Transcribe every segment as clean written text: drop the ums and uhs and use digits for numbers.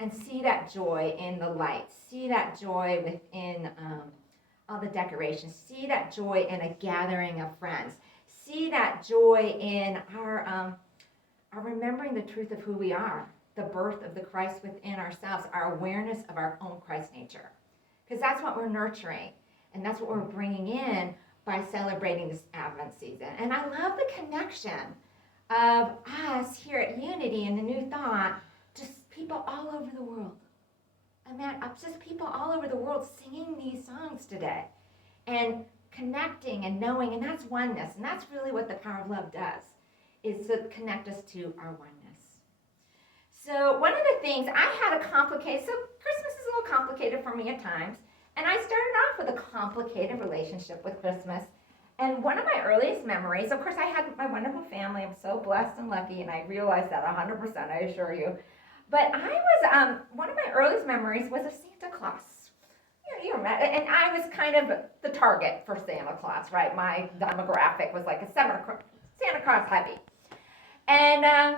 and see that joy in the lights, see that joy within all the decorations, see that joy in a gathering of friends, see that joy in our remembering the truth of who we are, the birth of the Christ within ourselves, our awareness of our own Christ nature. Because that's what we're nurturing, and that's what we're bringing in by celebrating this Advent season. And I love the connection of us here at Unity and the New Thought, just people all over the world. I mean, just people all over the world singing these songs today and connecting and knowing, and that's oneness. And that's really what the power of love does, is to connect us to our oneness. So one of the things, I had a complicated, so Christmas is a little complicated for me at times, and I started off with a complicated relationship with Christmas. And one of my earliest memories, of course, I had my wonderful family. I'm so blessed and lucky, and I realize that 100%, I assure you. But I was, one of my earliest memories was of Santa Claus. You remember, and I was kind of the target for Santa Claus, right? My demographic was like a Santa Claus heavy. And I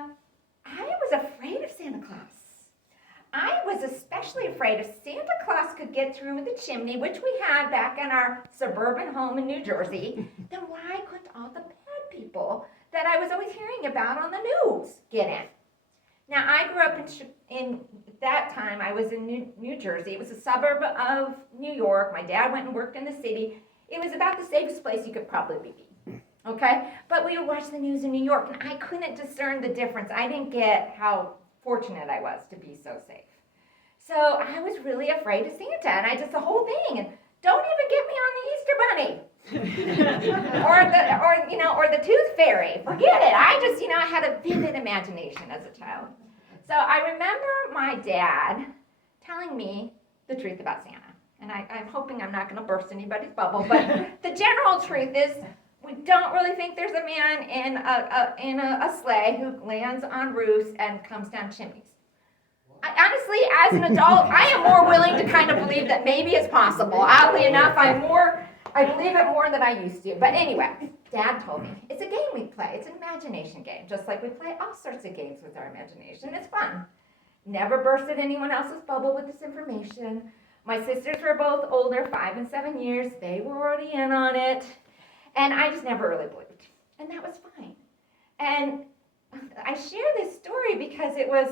was afraid of Santa Claus. I was especially afraid if Santa Claus could get through the chimney, which we had back in our suburban home in New Jersey, then why couldn't all the bad people that I was always hearing about on the news get in? Now, I grew up in that time, I was in New Jersey. It was a suburb of New York. My dad went and worked in the city. It was about the safest place you could probably be, okay? But we would watch the news in New York, and I couldn't discern the difference. I didn't get how fortunate I was to be so safe. So I was really afraid of Santa, and I just, the whole thing, and don't even get me on the Easter Bunny. or the Tooth Fairy. Forget it. I had a vivid imagination as a child. So I remember my dad telling me the truth about Santa. And I'm hoping I'm not going to burst anybody's bubble, but the general truth is we don't really think there's a man in a sleigh who lands on roofs and comes down chimneys. Honestly, as an adult, I am more willing to kind of believe that maybe it's possible. Oddly enough, I believe it more than I used to. But anyway, Dad told me, it's a game we play. It's an imagination game, just like we play all sorts of games with our imagination. It's fun. Never bursted anyone else's bubble with this information. My sisters were both older, 5 and 7 years. They were already in on it. And I just never really believed. And that was fine. And I share this story because it was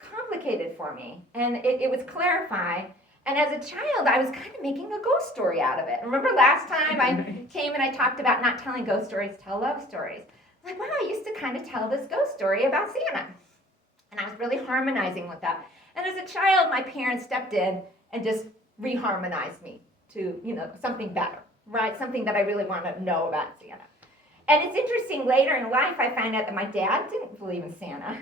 complicated for me. And it was clarified. And as a child, I was kind of making a ghost story out of it. Remember last time I came and I talked about not telling ghost stories, tell love stories. Like, wow, I used to kind of tell this ghost story about Santa. And I was really harmonizing with that. And as a child, my parents stepped in and just reharmonized me to, something better, right? Something that I really want to know about Santa. And it's interesting, later in life, I found out that my dad didn't believe in Santa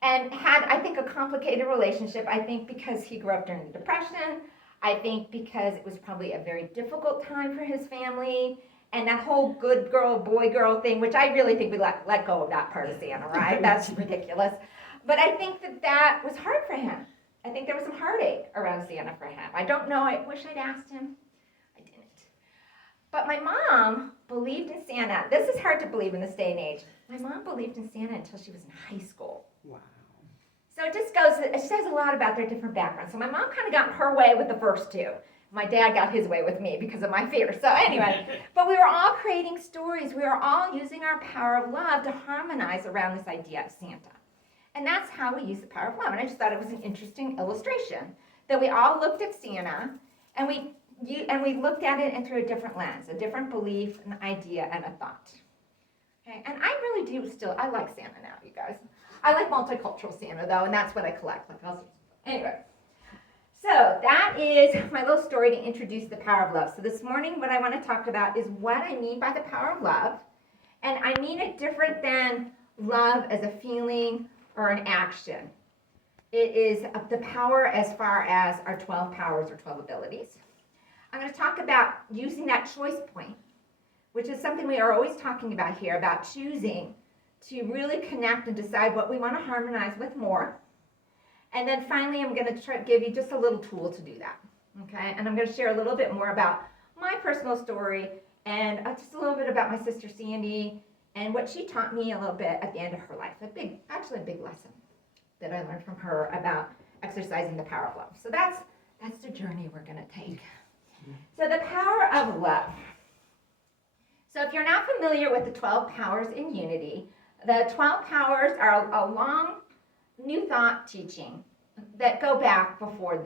and had, I think, a complicated relationship. I think because he grew up during the Depression. I think because it was probably a very difficult time for his family. And that whole good girl, boy girl thing, which I really think we let go of that part of Santa, right? That's ridiculous. But I think that was hard for him. I think there was some heartache around Santa for him. I don't know. I wish I'd asked him. I didn't. But my mom believed in Santa. This is hard to believe in this day and age. My mom believed in Santa until she was in high school. Wow. So it says a lot about their different backgrounds. So my mom kind of got her way with the first two. My dad got his way with me because of my fear. So anyway, but we were all creating stories. We were all using our power of love to harmonize around this idea of Santa. And that's how we use the power of love. And I just thought it was an interesting illustration that we all looked at Santa and we looked at it through a different lens, a different belief, an idea, and a thought. Okay? And I really do I like Santa now, you guys. I like multicultural Santa, though, and that's what I collect. Anyway, so that is my little story to introduce the power of love. So this morning, what I want to talk about is what I mean by the power of love. And I mean it different than love as a feeling or an action. It is the power as far as our 12 powers or 12 abilities. I'm going to talk about using that choice point, which is something we are always talking about here, about choosing to really connect and decide what we want to harmonize with more. And then finally, I'm going to try to give you just a little tool to do that, okay? And I'm going to share a little bit more about my personal story and just a little bit about my sister Sandy and what she taught me a little bit at the end of her life. A big lesson that I learned from her about exercising the power of love. So that's the journey we're going to take. So the power of love. So if you're not familiar with the 12 powers in unity, the 12 powers are a long New Thought teaching that go back before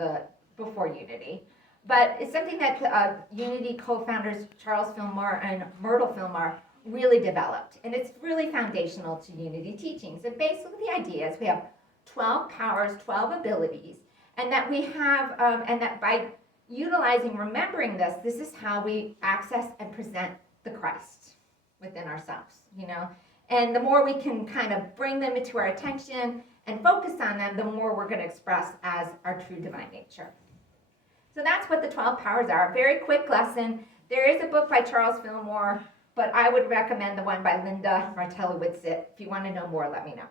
unity. But it's something that Unity co-founders Charles Fillmore and Myrtle Fillmore really developed. And it's really foundational to Unity teachings. And basically the idea is we have 12 powers, 12 abilities, and that we have, and that by utilizing, remembering this is how we access and present the Christ within ourselves, you know. And the more we can kind of bring them into our attention and focus on them, the more we're going to express as our true divine nature. So that's what the 12 powers are. A very quick lesson. There is a book by Charles Fillmore, but I would recommend the one by Linda Martella-Whitsitt. If you want to know more, let me know.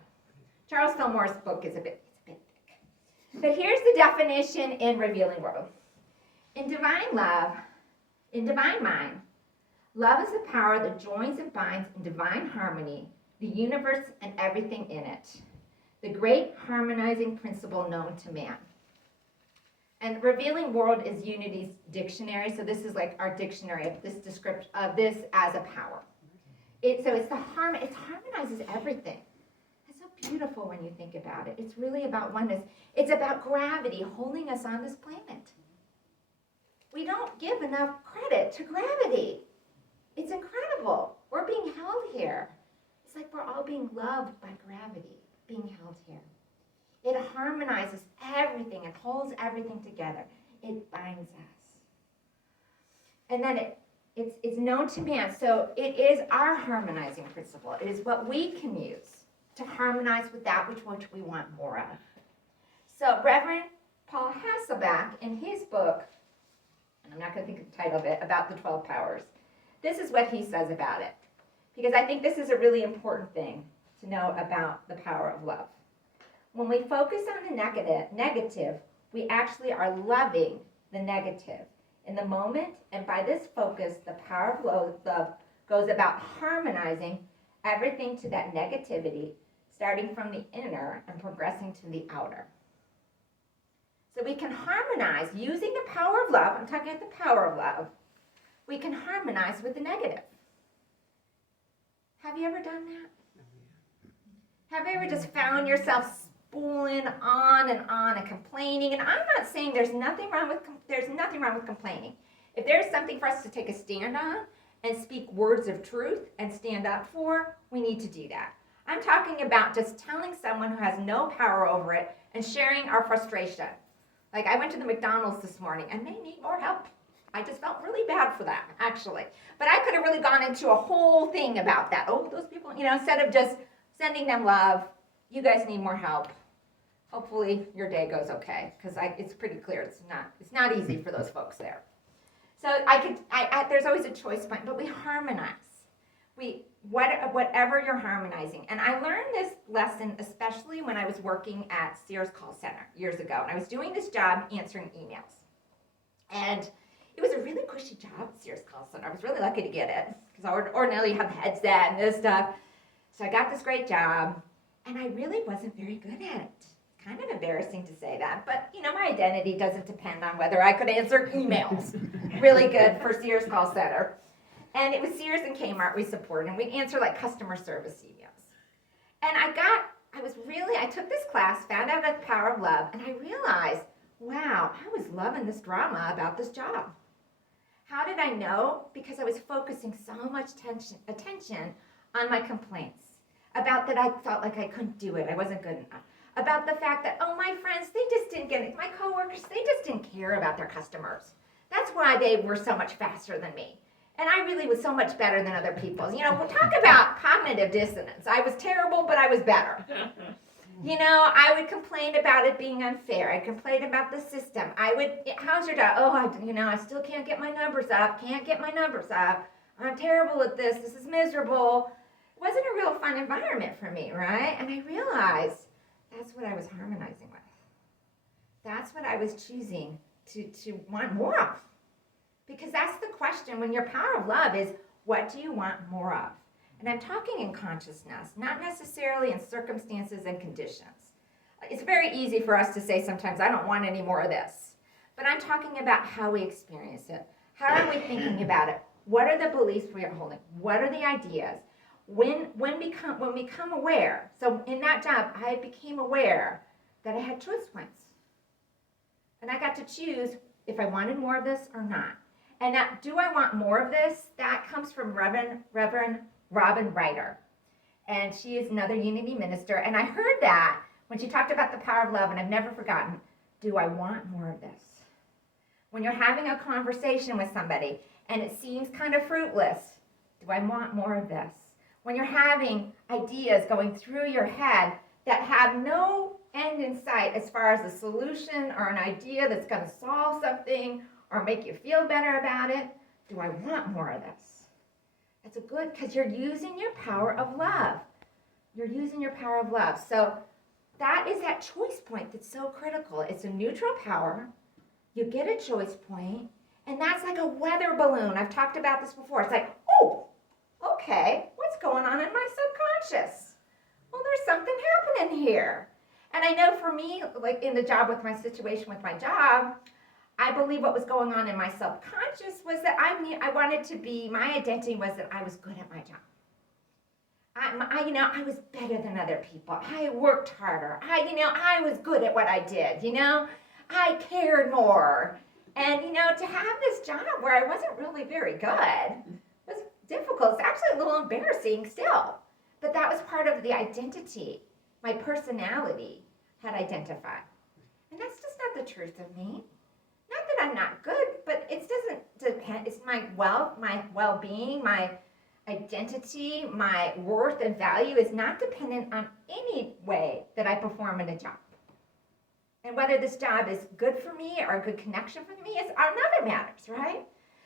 Charles Fillmore's book is a bit thick. But here's the definition in Revealing World. In divine love, in divine mind, love is a power that joins and binds in divine harmony the universe and everything in it, the great harmonizing principle known to man. And Revealing World is Unity's dictionary, so this is like our dictionary of this description of this as a power. It harmonizes everything. It's so beautiful when you think about it. It's really about oneness. It's about gravity holding us on this planet. We don't give enough credit to gravity. It's incredible. We're being held here. It's like we're all being loved by gravity, being held here. It harmonizes everything. It holds everything together. It binds us. And then it's known to man. So it is our harmonizing principle. It is what we can use to harmonize with that which we want more of. So Reverend Paul Hasselbeck, in his book, and I'm not going to think of the title of it, about the 12 powers, this is what he says about it. Because I think this is a really important thing to know about the power of love. When we focus on the negative, we actually are loving the negative in the moment, and by this focus, the power of love goes about harmonizing everything to that negativity, starting from the inner and progressing to the outer. So we can harmonize using the power of love. I'm talking about the power of love. We can harmonize with the negative. Have you ever done that? Have you ever just found yourself spooling on and complaining? And I'm not saying there's nothing wrong with complaining. If there's something for us to take a stand on and speak words of truth and stand up for, we need to do that. I'm talking about just telling someone who has no power over it and sharing our frustration. Like I went to the McDonald's this morning and they need more help. I just felt really bad for that, actually. But I could have really gone into a whole thing about that. Oh, those people, instead of just sending them love, you guys need more help. Hopefully your day goes okay, because it's pretty clear it's not easy for those folks there. So there's always a choice point, but we harmonize. Whatever you're harmonizing. And I learned this lesson especially when I was working at Sears Call Center years ago. And I was doing this job answering emails. And it was a really cushy job at Sears Call Center. I was really lucky to get it, because ordinarily you have the headset and this stuff. So I got this great job, and I really wasn't very good at it. Kind of embarrassing to say that, but my identity doesn't depend on whether I could answer emails. Really good for Sears Call Center. And it was Sears and Kmart we supported, and we'd answer like customer service emails. And I took this class, found out about the power of love, and I realized, wow, I was loving this drama about this job. How did I know? Because I was focusing so much attention on my complaints. About that I felt like I couldn't do it, I wasn't good enough. About the fact that, my friends, they just didn't get it. My coworkers, they just didn't care about their customers. That's why they were so much faster than me. And I really was so much better than other people. We'll talk about cognitive dissonance. I was terrible, but I was better. I would complain about it being unfair. I'd complain about the system. How's your job? I still can't get my numbers up. I'm terrible at this. This is miserable. It wasn't a real fun environment for me, right? And I realized that's what I was harmonizing with. That's what I was choosing to want more of. Because that's the question when your power of love is, what do you want more of? And I'm talking in consciousness, not necessarily in circumstances and conditions. It's very easy for us to say sometimes, I don't want any more of this. But I'm talking about how we experience it. How are we thinking about it? What are the beliefs we are holding? What are the ideas? When we become aware, so in that job, I became aware that I had choice points. And I got to choose if I wanted more of this or not. And that, do I want more of this? That comes from Reverend Robin Ryder. And she is another Unity minister. And I heard that when she talked about the power of love, and I've never forgotten, do I want more of this? When you're having a conversation with somebody and it seems kind of fruitless, do I want more of this? When you're having ideas going through your head that have no end in sight as far as a solution or an idea that's going to solve something or make you feel better about it, do I want more of this? That's a good, because you're using your power of love. You're using your power of love. So that is that choice point that's so critical. It's a neutral power. You get a choice point, and that's like a weather balloon. I've talked about this before. It's like, oh, okay, what's going on in my subconscious? Well, there's something happening here. And I know for me, like in the job with my situation with my job, I believe what was going on in my subconscious was that I wanted to be, my identity was that I was good at my job. I was better than other people. I worked harder. I was good at what I did, I cared more. And, to have this job where I wasn't really very good was difficult. It's actually a little embarrassing still. But that was part of the identity my personality had identified. And that's just not the truth of me. Not that I'm not good, but it doesn't depend. It's my well-being, my identity, my worth and value is not dependent on any way that I perform in a job. And whether this job is good for me or a good connection for me is another matters, right?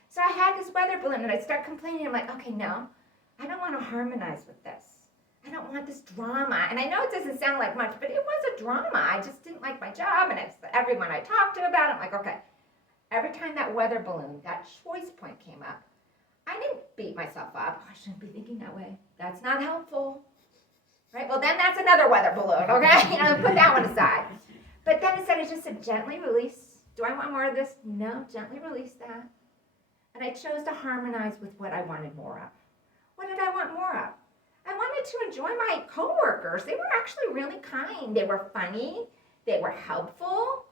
So I had this weather balloon and I start complaining. I'm like, okay, no, I don't want to harmonize with this. I don't want this drama. And I know it doesn't sound like much, but it was a drama. I just didn't like my job, and it's everyone I talked to about it. I'm like, okay. Every time that weather balloon, that choice point came up, I didn't beat myself up. Oh, I shouldn't be thinking that way. That's not helpful. Right? Well, then that's another weather balloon, okay? Put that one aside. But then instead, I just said, gently release. Do I want more of this? No, gently release that. And I chose to harmonize with what I wanted more of. What did I want more of? I wanted to enjoy my coworkers. They were actually really kind. They were funny. They were helpful.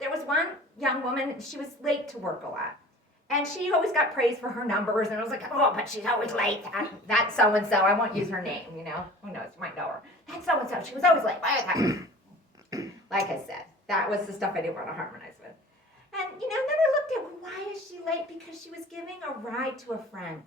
There was one young woman, she was late to work a lot. And she always got praised for her numbers. And I was like, oh, but she's always late. That's so-and-so. I won't use her name, Who knows? You might know her. That's so-and-so. She was always late. Like I said, that was the stuff I didn't want to harmonize with. And, then I looked at, well, why is she late? Because she was giving a ride to a friend,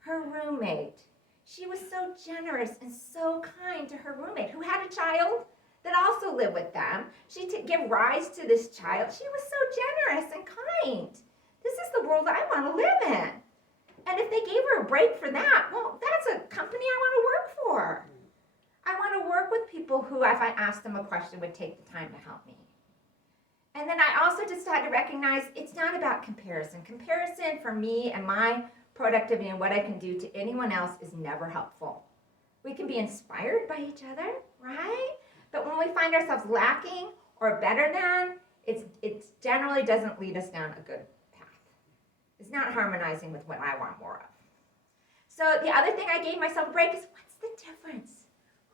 her roommate. She was so generous and so kind to her roommate who had a child that also lived with them. She gave rise to this child. She was so generous and kind. This is the world I want to live in. And if they gave her a break for that, well, that's a company I want to work for. I want to work with people who, if I asked them a question, would take the time to help me. And then I also just had to recognize it's not about comparison. Comparison for me and my productivity and what I can do to anyone else is never helpful. We can be inspired by each other, right? But when we find ourselves lacking or better than, it generally doesn't lead us down a good path. It's not harmonizing with what I want more of. So the other thing I gave myself a break is, what's the difference?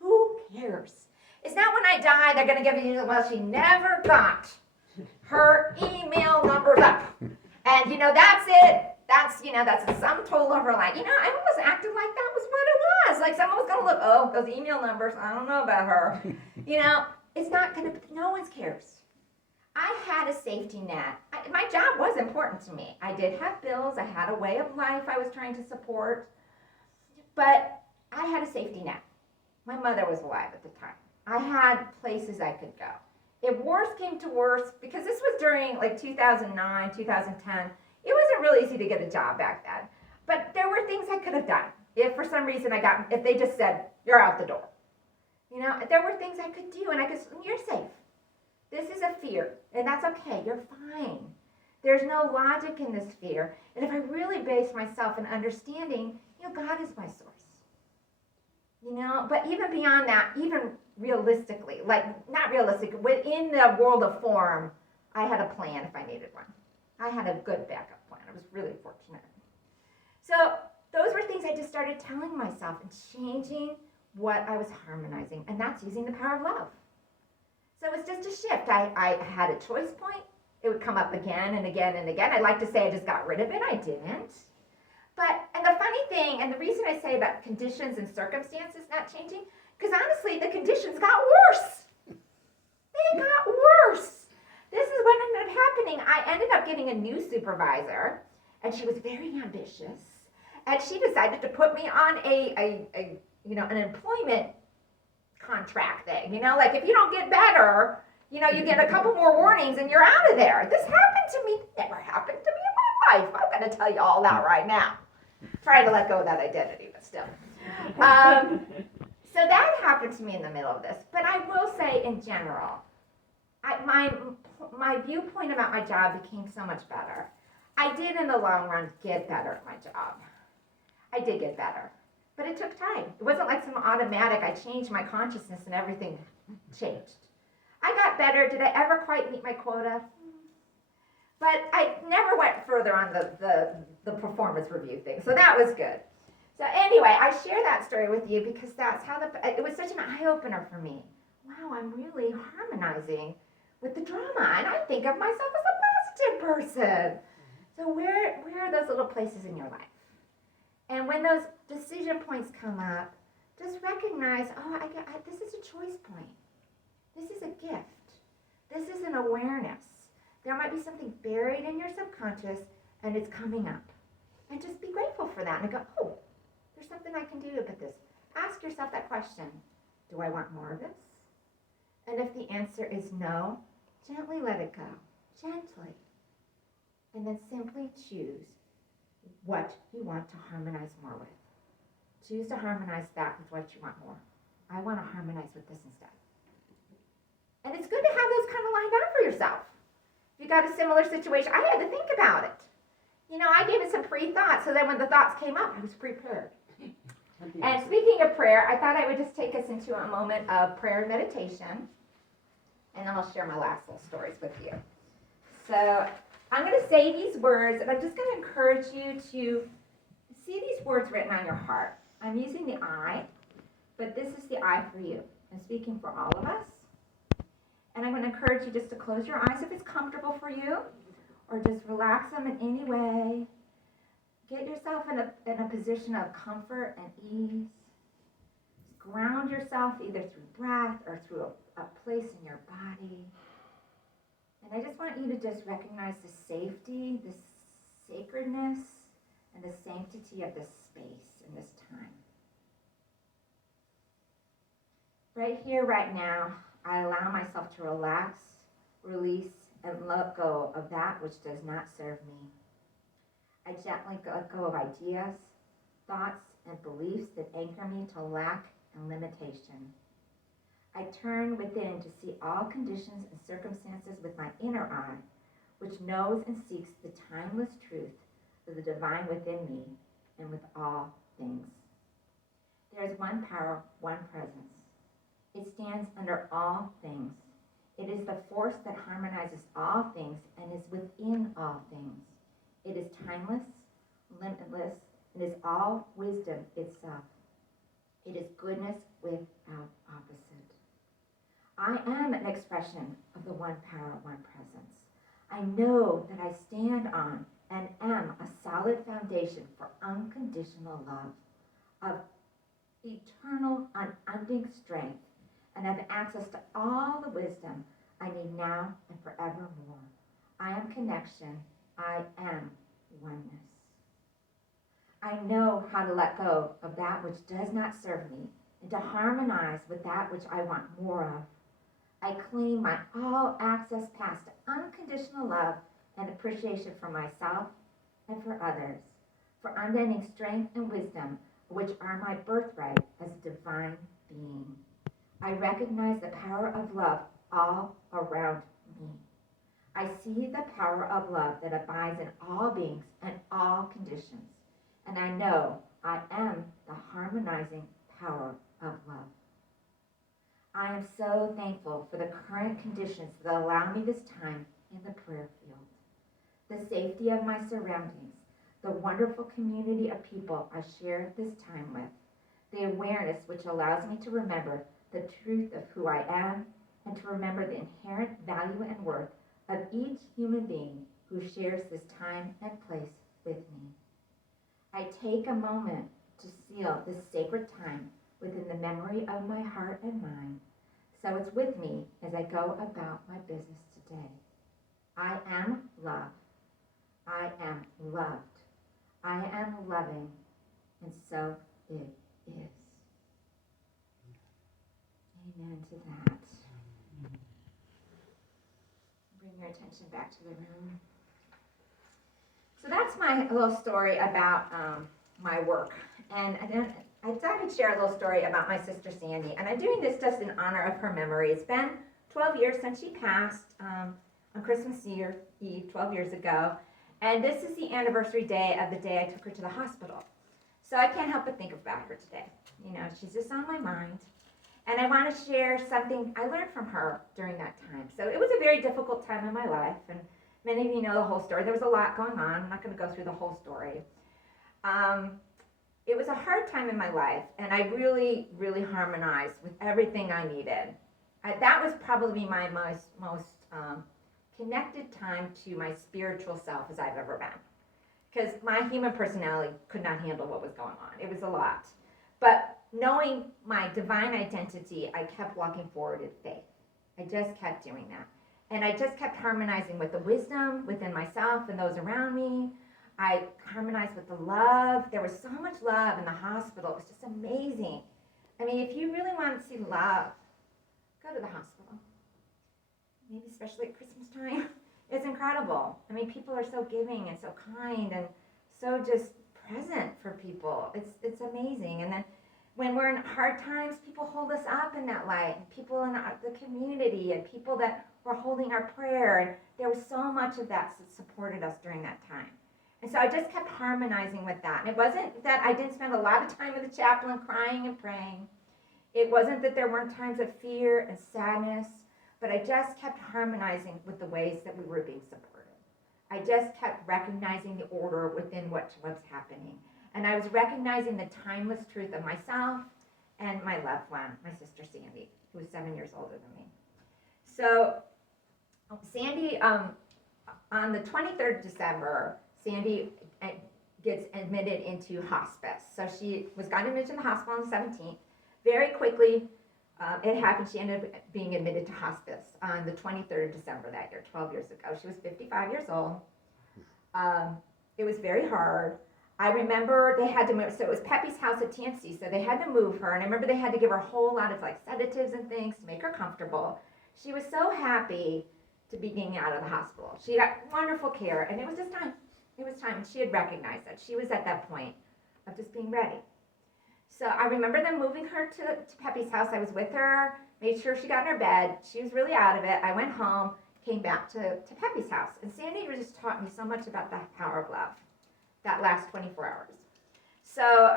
Who cares? It's not when I die, they're going to give you, well, she never got her email numbers up. And, that's it. That's a sum total of her life. I almost acted like that was what it was. Like someone was going to look, oh, those email numbers, I don't know about her. It's not going to, no one cares. I had a safety net. My job was important to me. I did have bills. I had a way of life I was trying to support. But I had a safety net. My mother was alive at the time. I had places I could go. If worse came to worse, because this was during like 2009, 2010, it wasn't really easy to get a job back then. But there were things I could have done. If for some reason if they just said, you're out the door. There were things I could do, and I could, you're safe. This is a fear, and that's okay. You're fine. There's no logic in this fear. And if I really base myself in understanding, God is my source. But even beyond that, even realistically, like not realistic, within the world of form, I had a plan if I needed one. I had a good backup plan. I was really fortunate. So those were things I just started telling myself and changing what I was harmonizing, and that's using the power of love. So it was just a shift. I had a choice point. It would come up again and again and again. I'd like to say I just got rid of it. I didn't. And the funny thing, and the reason I say about conditions and circumstances not changing, because honestly, the conditions got worse. They got worse. This is what ended up happening. I ended up getting a new supervisor, and she was very ambitious, and she decided to put me on an employment contract thing. Like if you don't get better, you get a couple more warnings and you're out of there. This happened to me. Never happened to me in my life. I'm going to tell you all that right now. Trying to let go of that identity, but still. So that happened to me in the middle of this. But I will say, in general, my viewpoint about my job became so much better. I did, in the long run, get better at my job. I did get better. But it took time. It wasn't like some automatic, I changed my consciousness and everything changed. I got better. Did I ever quite meet my quota? But I never went further on the performance review thing. So that was good. So anyway, I share that story with you because that's how it was such an eye-opener for me. Wow, I'm really harmonizing with the drama. And I think of myself as a positive person. So where are those little places in your life? And when those decision points come up, just recognize, this is a choice point. This is a gift. This is an awareness. There might be something buried in your subconscious and it's coming up. And just be grateful for that and go, oh, there's something I can do about this. Ask yourself that question. Do I want more of this? And if the answer is no, gently let it go. Gently. And then simply choose what you want to harmonize more with. Choose to harmonize that with what you want more. I want to harmonize with this instead. And it's good to have those kind of lined out for yourself. If you got a similar situation, I had to think about it. I gave it some pre-thought so that when the thoughts came up, I was prepared. And speaking of prayer, I thought I would just take us into a moment of prayer and meditation. And then I'll share my last little stories with you. So I'm going to say these words, and I'm just going to encourage you to see these words written on your heart. I'm using the I, but this is the I for you. I'm speaking for all of us. And I'm going to encourage you just to close your eyes if it's comfortable for you, or just relax them in any way. Get yourself in a position of comfort and ease. Ground yourself either through breath or through a place in your body. And I just want you to just recognize the safety, the sacredness, and the sanctity of this space and this time. Right here, right now, I allow myself to relax, release, and let go of that which does not serve me. I gently let go of ideas, thoughts, and beliefs that anchor me to lack and limitation. I turn within to see all conditions and circumstances with my inner eye, which knows and seeks the timeless truth of the divine within me and with all things. There is one power, one presence. It stands under all things. It is the force that harmonizes all things and is within all things. It is timeless, limitless, and is all wisdom itself. It is goodness without opposite. I am an expression of the one power, one presence. I know that I stand on and am a solid foundation for unconditional love, of eternal, unending strength, and have access to all the wisdom I need now and forevermore. I am connection. I am oneness. I know how to let go of that which does not serve me and to harmonize with that which I want more of. I claim my all-access pass to unconditional love and appreciation for myself and for others, for unending strength and wisdom, which are my birthright as a divine being. I recognize the power of love all around me. I see the power of love that abides in all beings and all conditions, and I know I am the harmonizing power of love. I am so thankful for the current conditions that allow me this time in the prayer field, the safety of my surroundings, the wonderful community of people I share this time with, the awareness which allows me to remember the truth of who I am and to remember the inherent value and worth of each human being who shares this time and place with me. I take a moment to seal this sacred time within the memory of my heart and mind, so it's with me as I go about my business today. I am love. I am loved. I am loving, and so it is. Amen to that. Bring your attention back to the room. So that's my little story about my work. And I thought I'd share a little story about my sister Sandy. And I'm doing this just in honor of her memory. It's been 12 years since she passed on Christmas Eve 12 years ago. And this is the anniversary day of the day I took her to the hospital. So I can't help but think about her today. You know, she's just on my mind. And I want to share something I learned from her during that time. So it was a very difficult time in my life. And many of you know the whole story. There was a lot going on. I'm not going to go through the whole story. It was a hard time in my life, and I really, really harmonized with everything I needed. That was probably my most connected time to my spiritual self as I've ever been. Because my human personality could not handle what was going on. It was a lot. But knowing my divine identity, I kept walking forward in faith. I just kept doing that. And I just kept harmonizing with the wisdom within myself and those around me. I harmonized with the love. There was so much love in the hospital. It was just amazing. I mean, if you really want to see love, go to the hospital. Maybe especially at Christmas time. It's incredible. I mean, people are so giving and so kind and so just present for people. It's amazing. And then when we're in hard times, people hold us up in that light. People in the community and people that were holding our prayer. And there was so much of that supported us during that time. And so I just kept harmonizing with that. And it wasn't that I didn't spend a lot of time with the chaplain crying and praying. It wasn't that there weren't times of fear and sadness, but I just kept harmonizing with the ways that we were being supported. I just kept recognizing the order within what was happening. And I was recognizing the timeless truth of myself and my loved one, my sister Sandy, who was 7 years older than me. So Sandy, on the 23rd of December, Sandy gets admitted into hospice. So she got admitted in the hospital on the 17th. Very quickly, it happened. She ended up being admitted to hospice on the 23rd of December that year, 12 years ago. She was 55 years old. It was very hard. I remember they had to move, so it was Pepe's house at TNC, so they had to move her. And I remember they had to give her a whole lot of like sedatives and things to make her comfortable. She was so happy to be getting out of the hospital. She got wonderful care, and it was just time. It was time. She had recognized that. She was at that point of just being ready. So I remember them moving her to Pepe's house. I was with her, made sure she got in her bed. She was really out of it. I went home, came back to Pepe's house. And Sandy just taught me so much about the power of love that last 24 hours. So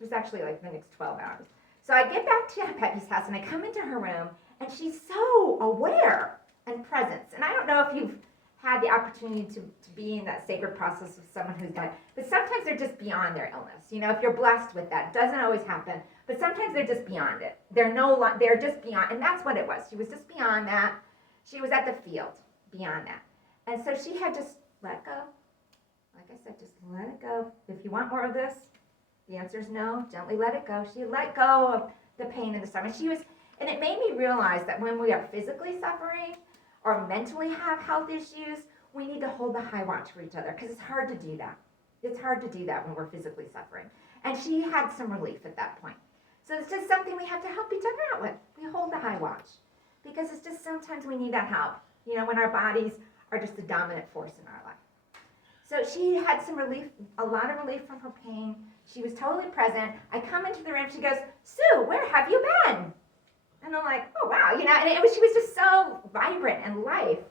it was actually like the next 12 hours. So I get back to Pepe's house, and I come into her room, and she's so aware and present. And I don't know if you've had the opportunity to be in that sacred process with someone who's died. But sometimes they're just beyond their illness. You know, if you're blessed with that, it doesn't always happen. But sometimes they're just beyond it. They're just beyond, and that's what it was. She was just beyond that. She was at the field, beyond that. And so she had just let go. Like I said, just let it go. If you want more of this, the answer is no. Gently let it go. She let go of the pain in the stomach. And it made me realize that when we are physically suffering, or mentally have health issues, we need to hold the high watch for each other, because it's hard to do that. It's hard to do that when we're physically suffering. And she had some relief at that point. So it's just something we have to help each other out with. We hold the high watch, because it's just sometimes we need that help, you know, when our bodies are just the dominant force in our life. So she had some relief, a lot of relief from her pain. She was totally present. I come into the room, she goes, "Sue, where have you been?" And I'm like, "Oh, wow," you know, and she was just so vibrant and life.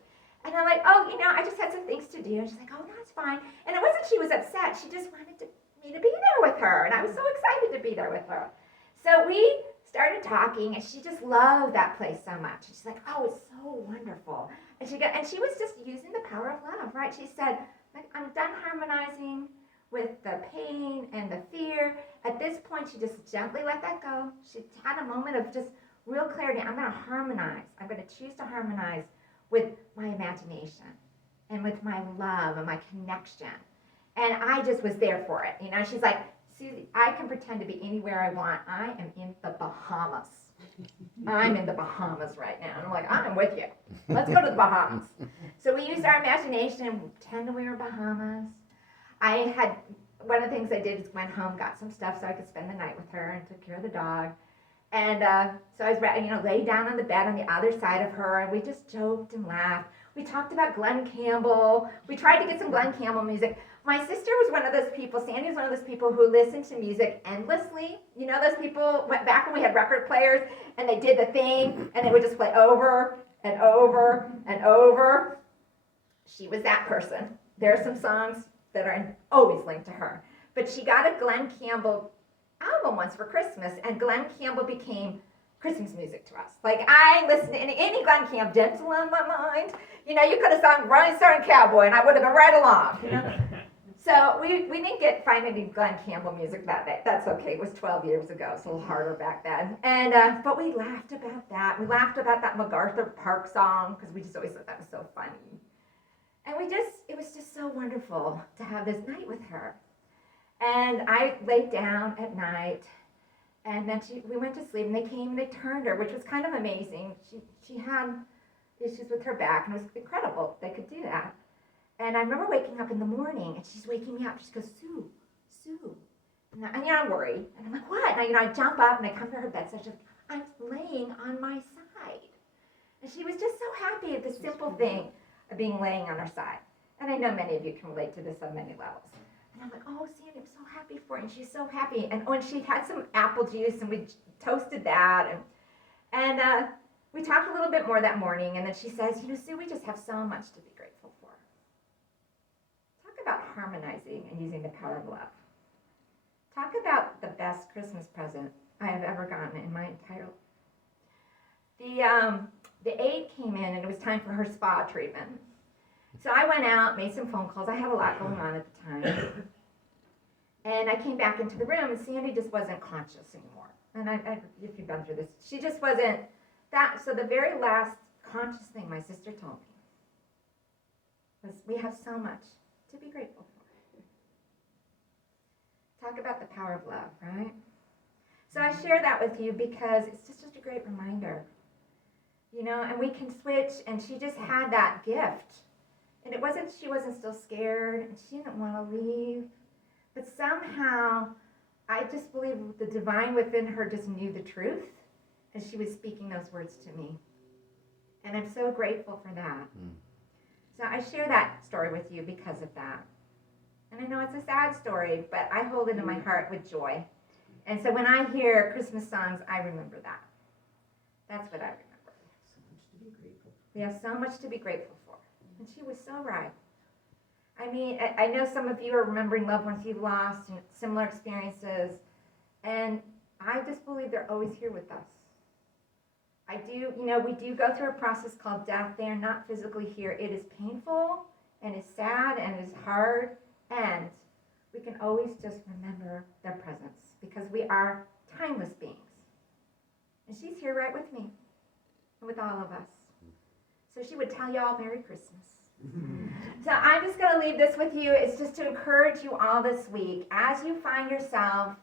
And I'm like, "Oh, you know, I just had some things to do." And she's like, "Oh, that's fine." And it wasn't she was upset. She just wanted me to be there with her. And I was so excited to be there with her. So we started talking, and she just loved that place so much. She's like, oh, it's so wonderful. And she was just using the power of love, right? She said, like, I'm done harmonizing with the pain and the fear. At this point, she just gently let that go. She had a moment of just real clarity. I'm going to harmonize. I'm going to choose to harmonize with my imagination and with my love and my connection. And I just was there for it. You know, she's like, Susie, I can pretend to be anywhere I want. I am in the Bahamas. I'm in the Bahamas right now. And I'm like, I'm with you. Let's go to the Bahamas. So we used our imagination and pretend we were Bahamas. One of the things I did is went home, got some stuff so I could spend the night with her and took care of the dog. And so I was, laid down on the bed on the other side of her, and we just joked and laughed. We talked about Glenn Campbell. We tried to get some Glenn Campbell music. My sister was one of those people, Sandy was one of those people who listened to music endlessly. You know, those people went back when we had record players, and they did the thing, and they would just play over and over and over. She was that person. There are some songs that are always linked to her. But she got a Glenn Campbell album once for Christmas, and Glenn Campbell became Christmas music to us. Like, I listened to any Glenn Campbell, Gentle on My Mind. You know, you could have sung Running Star and Cowboy, and I would have been right along, you know. So we didn't find any Glenn Campbell music that day. That's okay. It was 12 years ago. It's a little harder back then. And but we laughed about that. We laughed about that MacArthur Park song because we just always thought that was so funny. And it was just so wonderful to have this night with her. And I laid down at night, and then we went to sleep, and they came and they turned her, which was kind of amazing. She had issues with her back, and it was incredible they could do that. And I remember waking up in the morning, and she's waking me up. She goes, Sue. And I'm worried. And I'm like, what? And I jump up, and I come to her bedside. She's like, I'm laying on my side. And she was just so happy at the simple thing of being laying on her side. And I know many of you can relate to this on many levels. And I'm like, oh, Sandy, I'm so happy for her. And she's so happy. And she had some apple juice, and we toasted that. And we talked a little bit more that morning. And then she says, Sue, we just have so much to be grateful for. Talk about harmonizing and using the power of love. Talk about the best Christmas present I have ever gotten in my entire life. The aide came in, and it was time for her spa treatment. So I went out, made some phone calls. I had a lot going on at the time. And I came back into the room, and Sandy just wasn't conscious anymore. And if you've been through this, she just wasn't that. So the very last conscious thing my sister told me was, we have so much to be grateful for. Talk about the power of love, right? So I share that with you because it's just such a great reminder. And we can switch, and she just had that gift. And she wasn't still scared, and she didn't want to leave. But somehow, I just believe the divine within her just knew the truth, and she was speaking those words to me. And I'm so grateful for that. So I share that story with you because of that. And I know it's a sad story, but I hold it in my heart with joy. And so when I hear Christmas songs, I remember that. That's what I remember. We have so much to be grateful for. And she was so right. I mean, I know some of you are remembering loved ones you've lost and similar experiences. And I just believe they're always here with us. We do go through a process called death. They are not physically here. It is painful, and it's sad, and it's hard. And we can always just remember their presence because we are timeless beings. And she's here right with me and with all of us. So she would tell y'all Merry Christmas. So I'm just going to leave this with you. It's just to encourage you all this week as you find yourself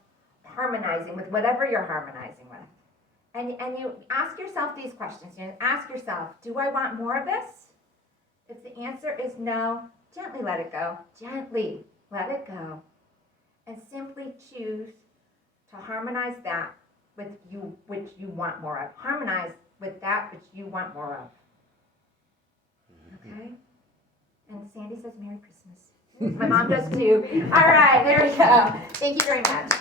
harmonizing with whatever you're harmonizing with. And you ask yourself these questions. You ask yourself, do I want more of this? If the answer is no, gently let it go. Gently let it go. And simply choose to harmonize that with you which you want more of. Harmonize with that which you want more of. Okay? And Sandy says Merry Christmas. My mom does too. All right, there we go. Thank you very much.